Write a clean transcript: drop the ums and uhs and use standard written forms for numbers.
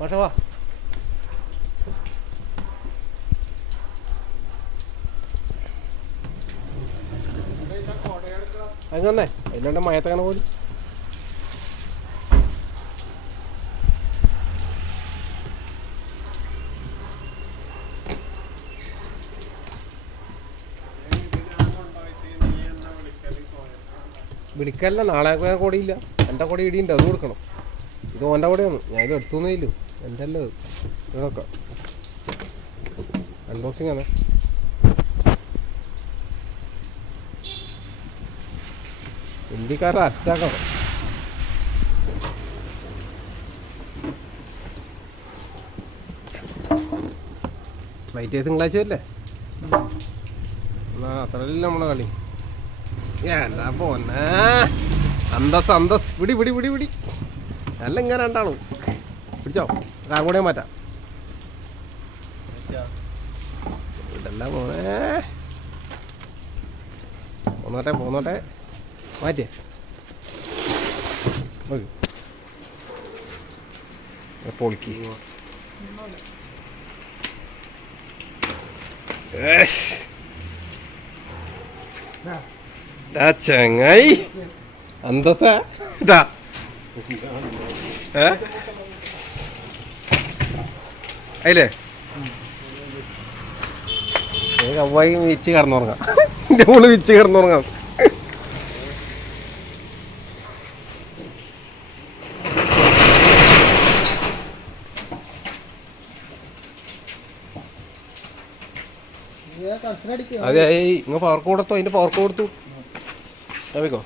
മാഷ വാ. അങ്ങനെ അതിലാണ്ട് മയത്തങ്ങനെ പോലും. വിളിക്കല്ല, നാളെ കൊടിയില്ല. എൻ്റെ കൊടി ഇടിയുണ്ട്, അത് കൊടുക്കണം. ഇത് ഓൻ്റെ കൊടിയാണ്, ഞാൻ ഇത് എടുത്തുന്നേ ഇല്ലു. എൻ്റെ അല്ല ഇത്. ഇതൊക്കെ അൺബോക്സിങ് ആണ്. ഹിന്ദിക്കാരെ അറ്റാക്കണം. ഫ്ലൈറ്റ് തിങ്കളാഴ്ച അല്ലേ? എന്നാ അത്രയല്ല നമ്മളെ കളി. എന്താ പോന്നെ അന്തസ് അന്തസ്. വിടി വിടി വിടി വിടി. നല്ല ഇങ്ങനെ രണ്ടാളും പിടിച്ചോ. കാർ കൂടെ മാറ്റാം. ഇതല്ല പോണേ. പോന്നോട്ടെ പോന്നോട്ടെ. മാറ്റിയേ പൊളിക്ക്. ചങ്ങായി അന്തസാ അതിലേ കവ്വായി വിച്ച് കിടന്നുറങ്ങാം. എൻ്റെ മോള് വിച്ച് കിടന്നുറങ്ങാം. അതെ ഇങ്ങ് പവർക്ക് കൊടുത്തു. അതിൻ്റെ പവർക്ക് കൊടുത്തു. അവിക്കോ